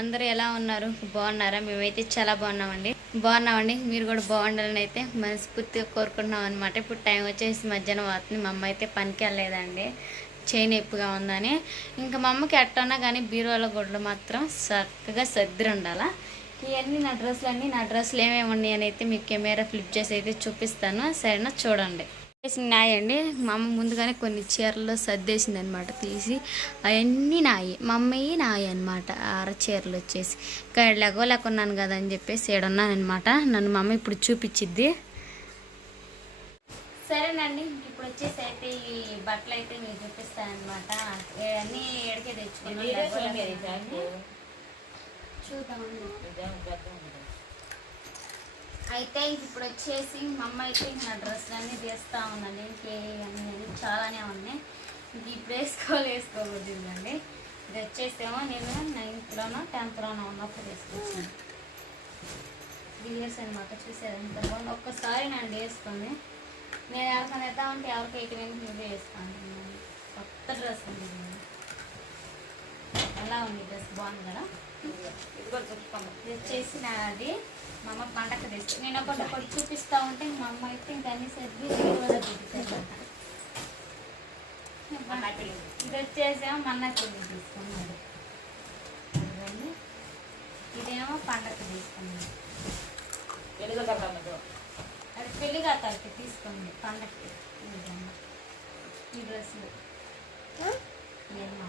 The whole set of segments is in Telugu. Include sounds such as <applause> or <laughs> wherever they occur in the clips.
అందరూ ఎలా ఉన్నారు? బాగున్నారా? మేమైతే చాలా బాగున్నామండి. బాగున్నామండి. మీరు కూడా బాగుండాలని అయితే మనస్ఫూర్తిగా కోరుకుంటున్నాం అనమాట ఇప్పుడు టైం వచ్చేసి మధ్యాహ్నం అవుతుంది. మా అమ్మ అయితే పనికి వెళ్ళలేదండి. చేయి నొప్పిగా ఉందని. ఇంకా మా అమ్మకి ఎట్టన్నా కానీ బీరువాల గుడ్లు మాత్రం చక్కగా సర్దిరి ఉండాలా. ఇవన్నీ నా డ్రెస్సులు అన్నీ నా డ్రెస్సులు ఏమేమి ఉన్నాయి అని అయితే మీకు కెమెరా ఫ్లిప్ చేసి అయితే చూపిస్తాను. సరేనా? చూడండి. వేసిన నాయి అండి. మా అమ్మ ముందుగానే కొన్ని చీరలు సర్దేసింది అనమాట తీసి. అవన్నీ నాయి. మా అమ్మయ్యి నాయి అనమాట ఆర చీరలు వచ్చేసి. ఇంకా లెగవలేకున్నాను కదా అని చెప్పేసి ఏడున్నాను అనమాట నన్ను మా అమ్మ ఇప్పుడు చూపించిద్ది సరేనండి. ఇప్పుడు వచ్చేసి అయితే ఈ బట్టలు అయితే మీకు చూపిస్తాను అనమాట అన్నీ ఎడికే తెచ్చుకున్నాను చూద్దామండి. అయితే ఇప్పుడు వచ్చేసి మా అమ్మ అయితే నా డ్రెస్సులు అన్నీ తీస్తా ఇంకే అన్నీ చాలానే ఉన్నాయి. ఇంక ఇప్పుడు వేసుకోవాలి వేసుకోకూడదండి ఇది వచ్చేసేమో నేను నైన్త్లోనో టెన్త్లోనో ఉన్నప్పుడు వేసుకొచ్చాను. వీడియోస్ అనమాట చూసారు? ఎంత బాగుంది. ఒక్కసారి నన్ను వేసుకుంది నేను ఎవరికైనా వేద్దామంటే ఎవరికి ఎయిట్ వెంటనే నువ్వే కొత్త డ్రెస్ ఉంది ఎలా ఉంది డ్రెస్ బాగుంది కదా? వచ్చేసి నాది మా అమ్మ పండగ తెచ్చి నేను ఒకటి ఒకటి చూపిస్తా ఉంటే మా అమ్మ అయితే ఇంకా అన్ని సర్ది ఇది వచ్చేసేమో మన్న పెళ్ళి తీసుకున్నాడు. ఇదేమో పండగ తీసుకున్నాడు. అది పెళ్ళి కాతాలకి తీసుకుంది పండగకి. ఈ డ్రెస్సులు. ఏమ్మా?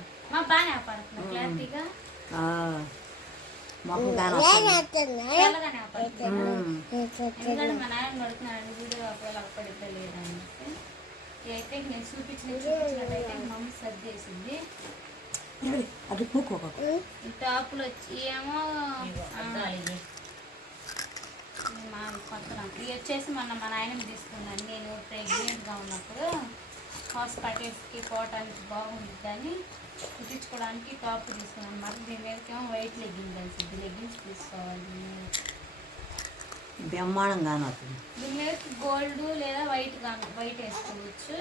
మొహం నాయన సర్దేసింది అది టాపులు వచ్చి ఏమో కొత్త వచ్చేసి మొన్న మా నాయనమ్మ తీసుకున్నాను. నేను ప్రెగ్నెంట్గా ఉన్నప్పుడు హాస్పిటల్స్కి పోవటానికి బాగుంటుందని కుట్టించుకోవడానికి టాప్ తీసుకున్నాను. అనమాట దీని మీదకేమో వైట్ లెగ్గింగ్ కలిసింది లెగ్గిన్స్ తీసుకోవాలి. బ్రహ్మాండం కానొస్తుంది దీని మీదకి గోల్డ్ లేదా వైట్ కానీ వైట్ వేసుకోవచ్చు.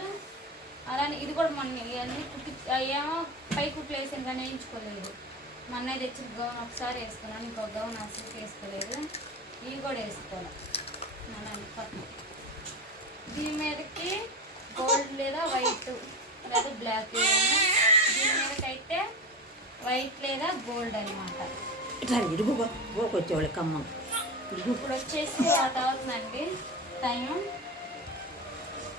అలానే ఇది కూడా మొన్న ఇవన్నీ కుట్టి ఏమో పై కుట్లు వేసాను కానీ వేయించుకోలేదు. మొన్న తెచ్చిన గౌన్ ఒకసారి వేసుకున్నాను ఇంకో గౌన్ అసలు వేసుకోలేదు. ఇవి కూడా వేసుకోవాలి. పక్కన దీని మీదకి గోల్డ్ లేదా వైట్ లేదా బ్లాక్ దీని మీదకైతే వైట్ లేదా గోల్డ్ అనమాట ఇట్లా ఇరుగు కమ్మం ఇప్పుడు వచ్చేసి అటు అవుతుందండి టైం.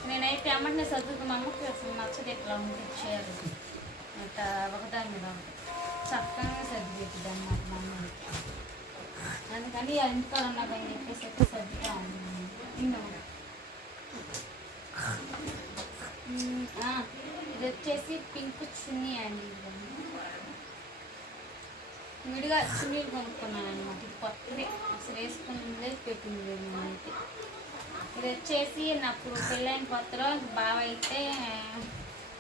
నేనైతే అమ్మటిని మా అమ్మకి అసలు నచ్చదు ఇట్లా ఉంటే ఇచ్చేయాలి. ఇట్లా ఒకదాని మీద చక్కగా పెట్టింది అన్నమాట మా అమ్మని అందుకని ఇంటికాడ ఉన్నాకని చెప్పేసి అయితే సర్దుతా ఉన్నాను. ఇది వచ్చేసి పింక్ చున్నీ అండి విడిగా చున్నీలు కొనుక్కున్నాను అనమాట ఇది కొత్తది. అసలు వేసుకున్నదే పెట్టింది అయితే ఇది వచ్చేసి నాకు పెళ్ళైన కొత్తలో బాగా అయితే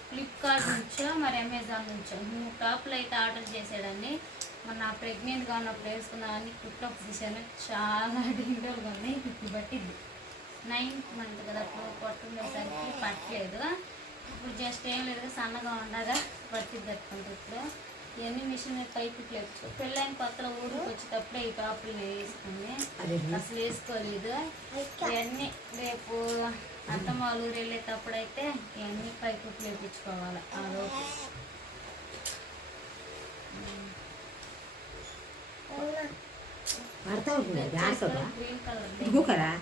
ఫ్లిప్కార్ట్ నుంచో మరి అమెజాన్ నుంచో మూడు టాప్లు అయితే ఆర్డర్ చేసాడండి నా ప్రెగ్నెంట్గా ఉన్నప్పుడు వేసుకున్నామని కుట్టాప్స్ తీసాను చాలా <laughs> డీటెయిల్గా ఉన్నాయి. ఇప్పుడు పట్టింది నైన్త్ మంత్ కదా అప్పుడు పట్టుండేసరికి పట్టలేదు. ఇప్పుడు జస్ట్ ఏం లేదు సన్నగా ఉండగా పట్టిద్ది అనుకుంటా ఇప్పుడు. ఇవన్నీ మిషన్ పైకి లేదు పెళ్ళైన కొత్తలో ఊరికి వచ్చేటప్పుడే ఈ టాపులు వేసుకుంది అసలు వేసుకోలేదు. ఇవన్నీ రేపు అత్తమ్మ వాళ్ళ ఊరు వెళ్ళేటప్పుడు అయితే ఇవన్నీ పైకుట్లు వేయించుకోవాలి ఆ రోజు గ్రీన్ కలర్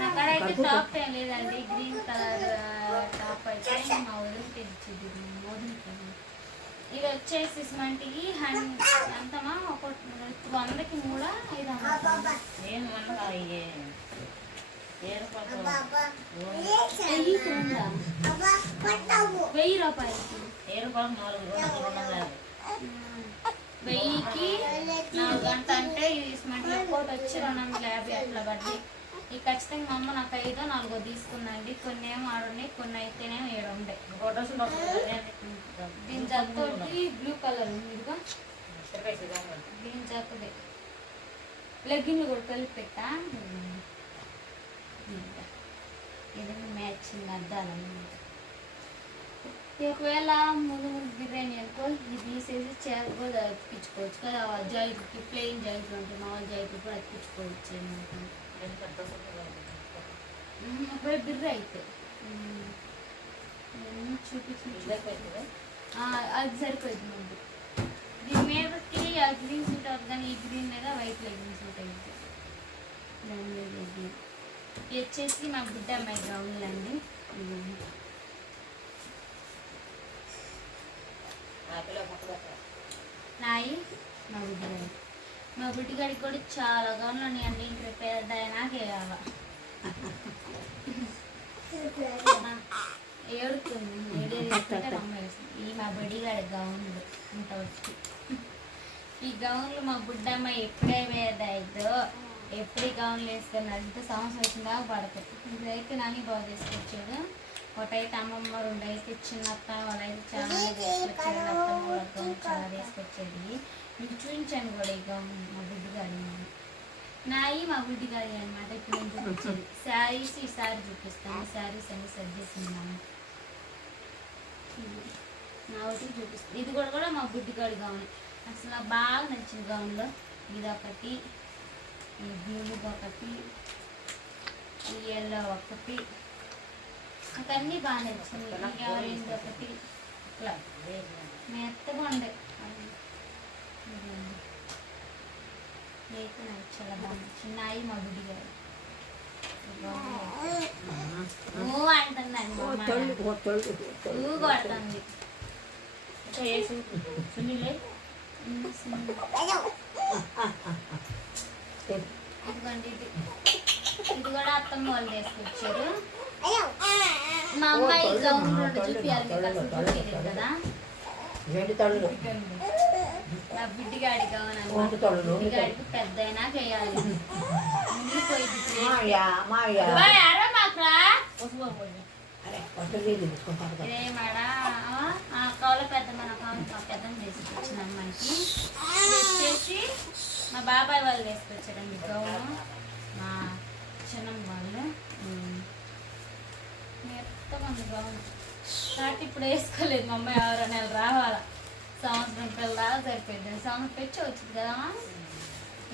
నాకైతే టాప్ ఏం లేదండి. గ్రీన్ కలర్ టాప్ అయితే మా మా వదిలికి ఇది వచ్చేసి మంటికి హన్ ఎంతమా ఒక వందకి మూడా? ఐదు వందలు? వెయ్యి ఉందా? వెయ్యి రూపాయలకి వెయ్యికి నాలుగు గంట అంటే ఈ సిమెంట్ కోట్ వచ్చి రెండు వందల యాభై అట్లా పడ్డి ఈ ఖచ్చితంగా మా అమ్మ నాకు ఐదో నాలుగో తీసుకుందండి. కొన్ని ఏమో ఆడున్నాయి కొన్ని అయితేనేమో ఏడు ఉండే దీని జత్తోటి బ్లూ కలర్ ఉంది ఇదిగో. దీని జత్తది లెగ్గిన్లు కూడా కలిపి పెట్టా. ఇది మ్యాచింగ్ అద్దాలన్నమాట ఒకవేళ ముందు ముందు బిర్యానీ అనుకో ఇది తీసేసి చీర కూడా అతికించుకోవచ్చు కదా జాయింట్కి ప్లెయిన్ జాయింట్లు ఉంటాయి మామూలు జాయింట్లు కూడా అతికించుకోవచ్చు అనమాట ఒకవేళ బిర్ర అయితే. చూపించి అది సరిపోయింది ముందు. దీని మీదకి ఆ గ్రీన్ సూట్ అవుతుంది ఈ గ్రీన్ మీద వైట్ లెగ్గిన్స్ ఉంటాయి దాని మీద ఇది వచ్చేసి మా బిడ్డ అమ్మాయి గౌన్లు అండి ఇదిగోండి. నాయి మా బుడ్డిగాడి మా బుడ్డిగాడికి కూడా చాలా గౌన్లు ఉన్నాయండి అన్ని. ప్రిపేర్ నాకే కావా ఏడుతుంది. మా ఈ మా బుడ్డిగాడి గౌన్లు ఇంత వచ్చి ఈ గౌన్లు మా బుడ్డమ్మ ఎప్పుడే మీద ఎప్పుడు గౌన్లు వేసుకుని అంత సంవత్సరం వచ్చిందా పడతాయి. ఇదైతే నాని బాగా తీసుకొచ్చాడు ఒకటైతే అమ్మమ్మ రెండు అయితే చిన్నప్ప వాళ్ళైతే చాలా తీసుకొచ్చాడు అత్తమ్మ చాలా తీసుకొచ్చేది మీకు చూపించాను కూడా ఇక మా బుడ్డి గారి నాయి మా బుడ్డిగాడి అనమాట ఇప్పుడు నేను శారీస్ ఈ సారీ చూపిస్తాను. శారీస్ అన్ని సర్దేసిందాము నా ఒకటి చూపిస్తాను. ఇది కూడా కూడా మా బుడ్డి గారి గౌన్ అసలు బాగా నచ్చిన గౌన్లో ఇది ఒకటి ఈ బ్లూ ఒకటి ఈ ఎల్లో ఒకటి. నాకు అన్నీ బాగా నచ్చింది ఈ ఆరెంజ్ ఒకటి. ఇట్లా. మెత్తగా ఉండే. అయితే నాకు చాలా బాగా నచ్చింది నాయి మా గారు ఇదిగోండి ఇది. ఇది కూడా అత్తమ్మ వాళ్ళు తీసుకొచ్చారు. మా అమ్మాయి గౌన్ చూపించాలి కదా. నా తొళ్ళు బిడ్డిగాడికి పెద్ద చేయాలి. <laughs> మునిగిపోయింది మాయ మాయ అరే మాకు అరే కొత్త నీళ్ళు తీసుకుంటారు కదా. ఇదే మేడ ఆ కౌల పెద్ద మన పెద్ద తీసుకొచ్చిన అమ్మాయికి. ఇది వచ్చేసి మా బాబాయ్ వాళ్ళు తీసుకొచ్చారండి గౌను మా చిన్నమ్మ వాళ్ళు. ఉంది గౌను కాబట్టి ఇప్పుడు వేసుకోలేదు మా అమ్మాయి ఎవరో నెల రావాలా. సంవత్సరం పిల్ల సరిపోయింది సంవత్సరం పెంచి వచ్చింది కదా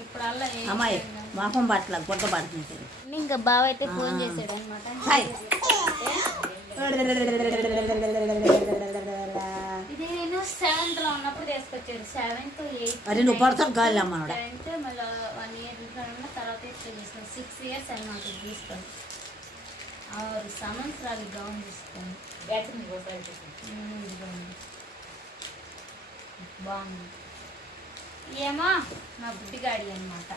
ఇప్పుడు అలా అమ్మాయి. మొహం పట్ల గుడ్డ పడుతుంది ఇంకా బావ అయితే ఫోన్ చేసాడు అనమాట. ఇది నేను సెవెంత్లో ఉన్నప్పుడు తీసుకొచ్చాడు. సెవెంత్ ఎయిత్ అరే నువ్వు పడతావు గాలి సెవెంత్ మళ్ళీ వన్ ఇయర్ తర్వాత తీసుకొచ్చేసిన. సిక్స్ ఇయర్స్ అని మాకు ఇది తీసుకొని. ఆరు సంవత్సరాలు గౌన్ తీసుకొని. బాగుంది. ఏమో మా బుడ్డిగాడి అనమాట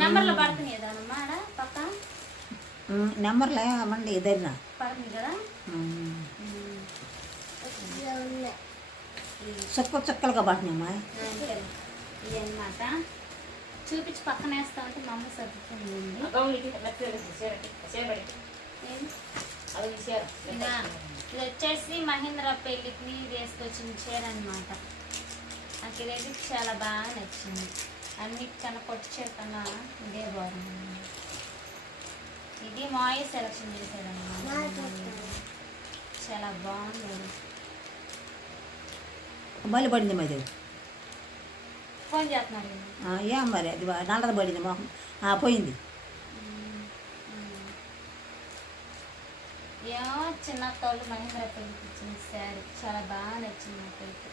నెంబర్లో పడుతుంది ఏదమ్మా ఆడ పక్క? నెంబర్లే అమ్మండి ఇద్దరినా పడుతుంది కదా? ఉమ్. చుక్క చుక్కలుగా పడుతున్నాయమ్మా అంతే. ఇది అన్నమాట. చూపించి పక్కన వేస్తా ఉంటే మా అమ్మ సర్దుతుంది. ఇదా వచ్చేసి మహేంద్ర పెళ్ళికి వేసుకొచ్చిన చీర అనమాట నాకు ఇదైతే చాలా బాగా నచ్చింది. అన్నిటికన్నా పొట్టి చీర కన్నా ఇదే బాగుంది. ఇది మాయ సెలక్షన్ చేశాడు అనమాట చాలా బాగుంది. మళ్ళీ పడింది మరి. ఫోన్ చేస్తున్నారు ఏం మరి అది నల్లది పడింది మొహం. పోయింది. ఏమో చిన్న తోళ్ళు మహేంద్ర పెళ్ళికి ఇచ్చిన శారీ. చాలా బాగా నచ్చింది నాకైతే.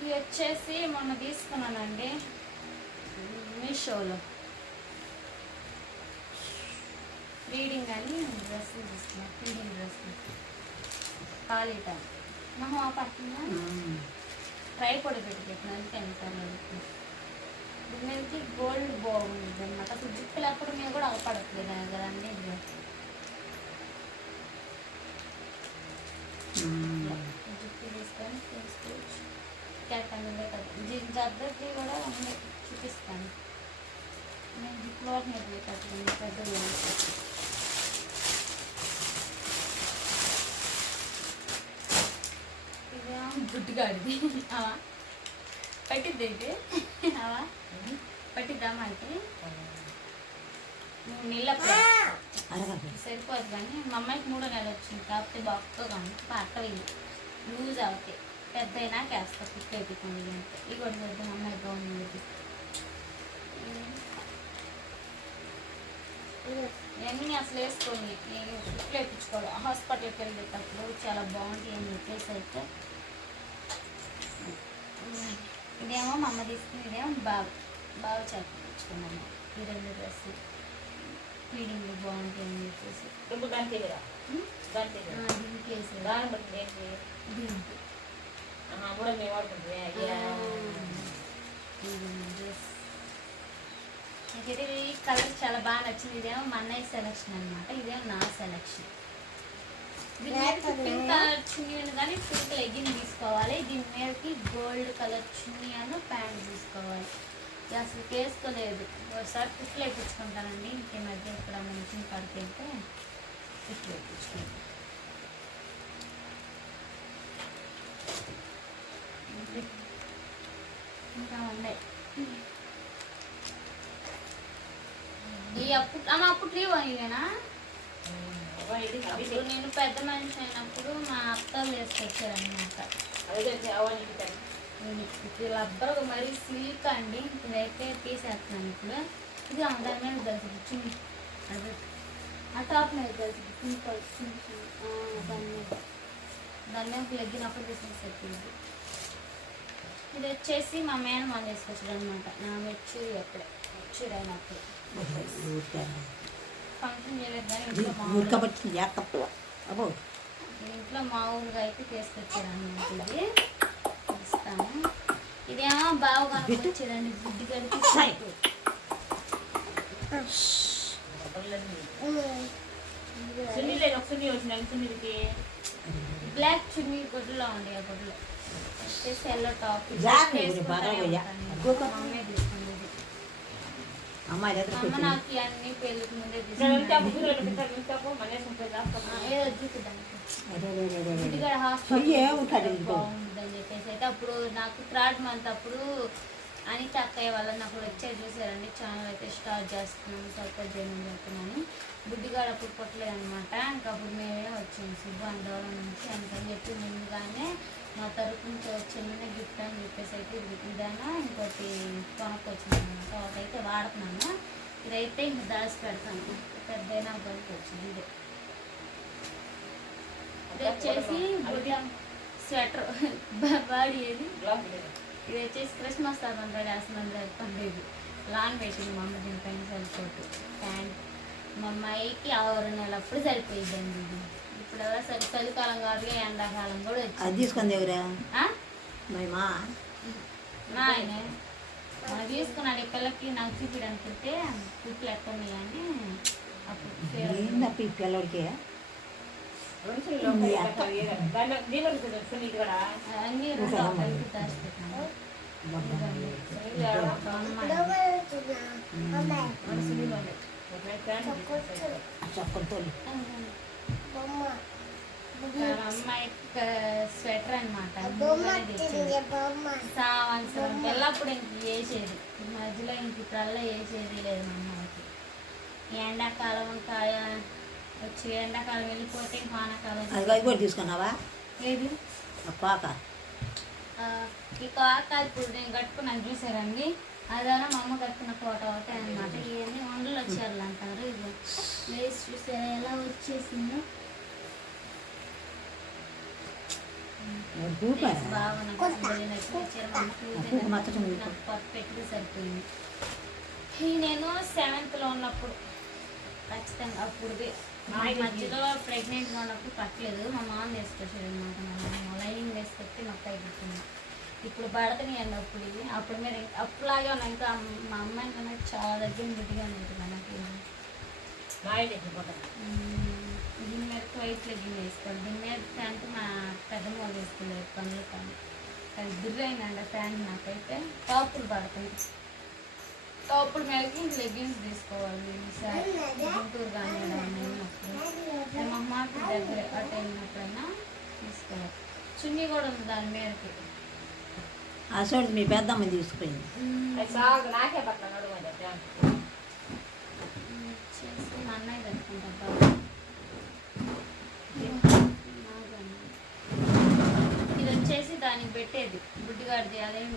ఇది వచ్చేసి మొన్న తీసుకున్నానండి. మీషోలో. రీడింగ్ అని డ్రెస్ రీడింగ్ డ్రెస్సులు. డ్రెస్ టైం మహా పడుతుందా ఉమ్. ట్రై పొడి పెట్టి పెట్టిన అందుకని దీనికి గోల్డ్ బాగుంది అనమాట అసలు జిప్పు లేకపోతే మీద కూడా అవపడట్లేదు కదండి ఇది ఉమ్. జిప్పు తీసుకొని తీసుకోవచ్చు క్యాట్ అనేది కదా. దీని జద్దకి కూడా ఉంది చూపిస్తాను. నేను జిప్పు వాటిని పెట్టట్లేదు పెద్దది ఇదేమో పట్టిద్ది అయితే అవా పట్టిద్దామా అయితే? మూడు నెలలు సరిపోదు కానీ మా అమ్మాయికి మూడో నెల వచ్చింది కాకపోతే బాక్తో కానీ పట్టవి లూజ్ అవుతాయి పెద్ద అయినా వేస్తా కుక్ అయిపోతుంది అంటే. ఇవి కూడా పెద్ద అమ్మాయి బాగుంది. ఇవన్నీ అసలు వేసుకొని నేను వేయించుకోవాలి హాస్పిటల్కి వెళ్ళేటప్పుడు చాలా బాగుంటాయి అని చెప్పేసి అయితే ఇదేమో మా అమ్మ తీసుకుని ఇదేమో బాగా బాగా చేపించుకున్నాము ఈ రెండు డ్రెస్సు ఫీడింగ్ బాగుంటాయి అని చెప్పేసి. ఇప్పుడు దానికి దానికి ఆ, దీనికి వేసేది దాని బట్టి ఏంటి దీనికి. కూడా మేము వాడుకుంటుంది. నాకైతే ఈ కలర్ చాలా బాగా నచ్చింది. ఇదేమో మా అన్నయ్య సెలెక్షన్ అనమాట ఇదేమో నా సెలెక్షన్ దీని మీద పింక్ కలర్ చున్నీ కానీ పింక్ లెగ్గిన్ తీసుకోవాలి. దీని గోల్డ్ కలర్ చున్నీ అన్న ప్యాంట్ తీసుకోవాలి. ఇది అసలు వేసుకోలేదు ఒకసారి కుట్లు వేయించుకుంటానండి ఇంకే మధ్య ఇక్కడ మంచి పడితే కుట్లు వేయించుకుంటాను ఇంకా ఉన్నాయి. అప్పుడు అమ్మ అప్పుడు లీవ్ అయ్యేనా అప్పుడు నేను పెద్ద మనిషి అయినప్పుడు మా అత్త వేసుకొచ్చారనమాట అదే అవన్నీ రబ్బర్ మరి సిల్క్ అండి. ఇదైతే తీసేస్తున్నాను ఇప్పుడు. ఇది దాని మీద చిన్ని. అదే. ఆ టాప్ మీద తెలుసు. Simple simple. దాని మీద. దాని మీద లెగ్గినప్పుడు తీసేసేది ఇది వచ్చేసి మా మేనమామ తీసుకొచ్చాడు అనమాట నా మెచ్యూరి అప్పుడే మెచ్యూర్ అయినప్పుడు. ఫంక్షన్ చేయలేదు కానీ ఇంట్లో మామూలుగా అయితే తీసుకొచ్చారు అనమాట ఇది. ఇస్తాను ఇదేమో బాగా సునీల్ వచ్చినాను సునీల్కి బ్లాక్ చున్నీ గుడ్లో ఉంది ఆ గుడ్లో వచ్చేసి ఎల్లో టాప్ అమ్మాయి దగ్గర అప్పుడు నాకు థర్డ్ మంత్ అప్పుడు అనిత అక్కయ్య వాళ్ళ నాకు వచ్చేది చూసారండి. ఛానల్ అయితే స్టార్ట్ చేస్తున్నాను సపోర్ట్ చేయమని చెప్తున్నాను. బుడ్డిగాడు అప్పుడు పుట్టలేదు అనమాట ఇంకా అప్పుడు మేమే వచ్చాము సుబ్బు అందరం నుంచి అందుకని చెప్పి ముందుగానే మా తరపు నుంచి చిన్న గిఫ్ట్ అని చెప్పేసి అయితే ఇదైనా ఇంకోటి కొనుక్కొచ్చింది అనమాట ఒకటైతే వాడుతున్నాను. ఇదైతే ఇంక దాచి పెడతాను. పెద్ద బయటకు వచ్చింది ఇదే. ఇది వచ్చేసి బుడ్డ స్వెటర్. బాడీ ఏది? ఇది వచ్చేసి క్రిస్మస్ తర్వాత రెడీ వేస్తున్నాను లాంగ్ ఇది పెట్టింది మా అమ్మ దీనిపైన సరిపోటు ప్యాంట్. మా అమ్మాయికి ఆరు నెలప్పుడు సరిపోయిందండి ఇది. ఇప్పుడు ఎవరో సరి చలికాలం కాబట్టి ఎండాకాలం కూడా అది తీసుకుంది ఎవరా ఆ? మరి మా? మా ఆయనే. మనం తీసుకున్నాడు ఈ పిల్లకి నాకు చూపించడానికి కుట్లు ఎక్కడ ఉన్నాయని అప్పుడు ఈ పిల్లడికి చక్కతో అమ్మాయి స్వెటర్ అనమాట సంవత్సరం పిల్లప్పుడు ఇంక వేసేది ఈ మధ్యలో ఇంక ఇప్పుడల్లా వేసేది లేదు మా అమ్మాయికి ఎండాకాలం కాయ వచ్చి ఎండాకాలం వెళ్ళిపోతే వానాకాలం. అది కూడా తీసుకున్నావా? ఏది? పాక. ఆ, ఈ కాక ఇప్పుడు నేను కట్టుకున్నాను చూసారండి? అదైనా మా అమ్మ కట్టుకున్న కోట అవుతాయి అనమాట ఇవన్నీ వండలు వచ్చారు అంటారు ఇది వేసి చూసారా ఎలా వచ్చేసిందో రూపాయి బాగా నాకు భలే నచ్చింది. చీర మా అమ్మకి అప్పుడు ఇదే మాత్రం నచ్చింది. నాకు పర్ఫెక్ట్గా సరిపోయింది. నేను సెవెంత్లో ఉన్నప్పుడు ఖచ్చితంగా అప్పుడుది మా మధ్యలో ప్రెగ్నెంట్గా ఉన్నప్పుడు పట్టలేదు. మా మామ వేసుకొచ్చాడు అనమాట మా లైనింగ్ వేసుకొచ్చి మొక్క అయిపోతుంది ఇప్పుడు పడతని అండి అప్పుడు. ఇది అప్పుడు మీరు అప్పుడులాగే ఉన్నాయి ఇంకా మా అమ్మాయి కన్నా చాలా దగ్గర గుడ్డిగా ఉంటుంది నాకు. మా ఇంటి మ్మ్. దీని మీద వైట్ లెగ్గింగ్ వేసుకోవాలి. దీని మీద ప్యాంట్ మా పెద్దమ్మ వాళ్ళు వేసుకోలేదు పనులు కానీ అది దుర్రైందండి ఆ ప్యాంట్ నాకైతే. టాపులు పడుతుంది టాపుల మీదకి లెగ్గిన్స్ తీసుకోవాలి నేను గుంటూరు కానీ మేము అమ్మకి దగ్గర అటు వెళ్ళినప్పుడైనా తీసుకోవాలి. చున్నీ కూడా ఉంది దాని మీదకి ఆ చోటు మీ పెద్దమ్మ తీసుకుపోయింది. నాకే నడుమది చేసి మా అన్నయ్య కట్టుకుంటా. ఇది వచ్చేసి దానికి పెట్టేది. బుడ్డిగాడిది అదేం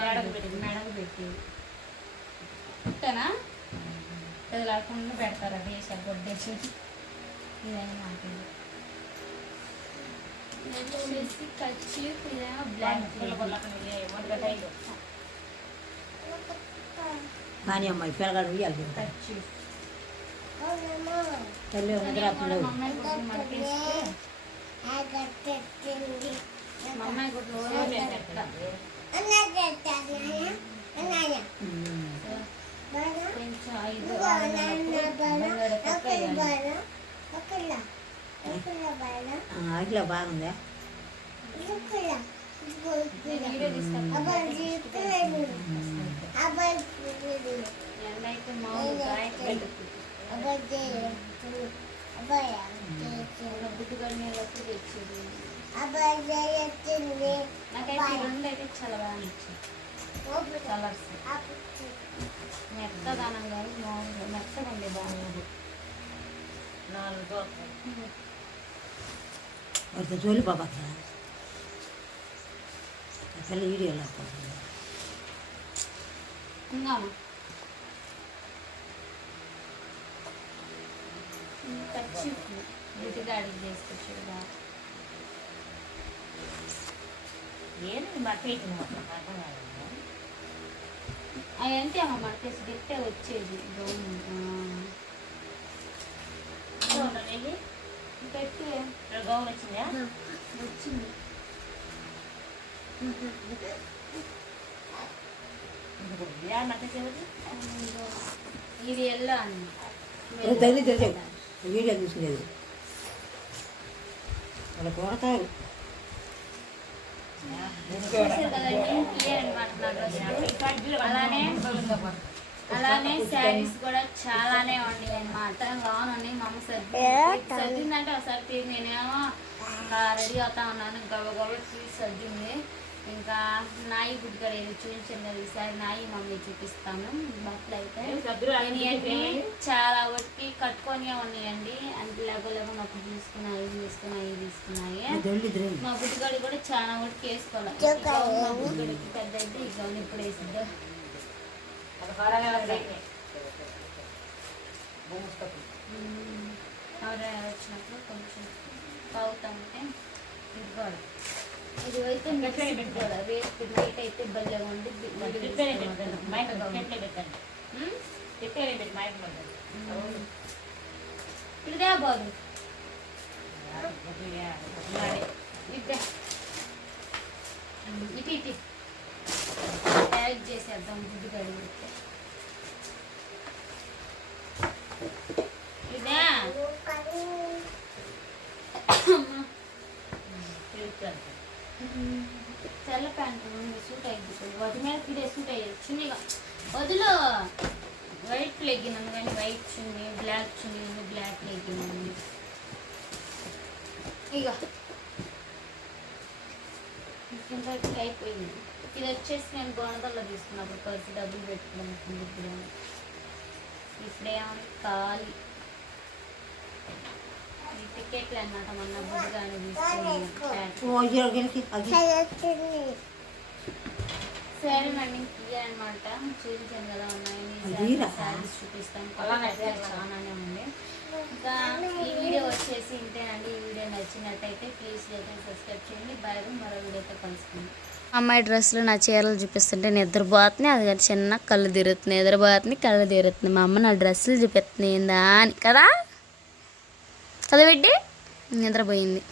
మెడకు పెట్టేది. మెడకు పెట్టేది. పుట్టనా అది లేకుండా పెడతారు. అది వేసారు. గొడ్డేసి. ఇదైనా నాకు ఇది. వచ్చేసి కచ్చి ఇదేమో బ్లాక్ కానీ అమ్మాయి పిల్లగాడు ఉయ్యాలి కచ్చి. తల్లి నిద్రపోలేవు మా అమ్మాయి గుడ్లు మనకేస్తే మా అమ్మాయి గుడ్లు ఓరే పెడతా. కొంచెం ఐదు ఆరు నెలలకు బంగారు పక్క వేయాలి. అట్లా బాగుందా నేను నాకైతే రెండు అయితే చాలా బాగా నచ్చింది కలర్స్ మెత్తదనం కానీ మెత్తగా ఉండే బాగుంది వాడితో జోలి బాబా పిల్ల వీడియోలో ఇంకా ఖర్చు బుడ్డిగాడికి చేసుకొచ్చాడు బాగా ఏంటి మట్టి అవంటే అమ్మ మనకేసి గిట్టే వచ్చేది. గౌన్ పెట్టి. గౌన్ వచ్చిందా? వచ్చింది. ఇది అండి తల్లి తెలిసే వీడియో చూసుకునేది వాళ్ళ కొడతారు. అలానే అలానే శారీస్ కూడా చాలానే ఉన్నాయి అనమాట బాగున్నాయి మా అమ్మ సర్ది సర్దిందంటే ఒకసారి తీసి నేనేమో ఇంకా రెడీ అవుతా ఉన్నాను. గబ గబ తీసి సర్దింది. ఇంకా నాయి గుడ్డగడ ఏది చూపించాను కదా ఈసారి నాయి మమ్మీ చూపిస్తాను. బట్టలు అయితే చాలా వట్టి కట్టుకొని ఉన్నాయండి. అంటే లేక లేకుండా ఒకటి తీసుకున్నాయి. తీసుకున్నాయి తీసుకున్నాయి మా బుడ్డిగాడి కూడా చాలా వరకు వేసుకోవాలి. మా బుడ్డిగాడికి పెద్ద అయితే ఈ గౌన్ ఇప్పుడు వేసిద్దా. ఎవరైనా వచ్చినప్పుడు కొంచెం తాగుతామంటే ఇదిగోడు ఇది అయితే మిక్సీ కూడా రేట్ రేట్ అయితే భలే ఉంది. ఇదే బాగు ఇదే ఇటు ఇటు. ట్యాగ్ చేసేద్దాం గుడ్డు కడిగితే ఇదే తెల్ల ప్యాంటు సూట్ అయింది వాటి మీద ఇదే సూట్ అయ్యేది చున్నీగా వదులు వైట్ లెగ్గిన్ ఉంది కానీ వైట్ చున్నీ బ్లాక్ చున్నీ ఉంది బ్లాక్ లెగ్గిన్ ఉంది ఇక ఇంతవరకు అయిపోయింది ఇది వచ్చేసి నేను గోనదల్లో తీసుకున్నప్పుడు కలిసి డబ్బులు పెట్టుకున్నాను ఇప్పుడు ఇప్పుడేమో ఖాళీ. ఈ టికెట్లు అన్నమాట మొన్న తీసుకున్నాను ఇరవై అది. సరేనండి ఇదే అనమాట చూపించాను కదా అదీరా? ఉన్నాయని శారీస్ చూపిస్తాను. చాలానే ఉంది. ఇంకా ఈ వీడియో వచ్చేసి ఇంతేనండి. ఈ వీడియో నచ్చినట్టయితే ప్లీజ్ అయితే సబ్స్క్రైబ్ చేయండి. బాయ్ మరో వీడియోతో కలుసుకుందాం. అమ్మాయి డ్రెస్సులు నా చీరలు చూపిస్తుంటే నిద్రపోతుంది అది కానీ చిన్న కళ్ళు తిరుగుతుంది నిద్రపోతుంది కళ్ళు తిరుగుతుంది. మా అమ్మ నా డ్రెస్సులు చూపిస్తుంది ఏందా అని. కదా? కదా నిద్రపోయింది.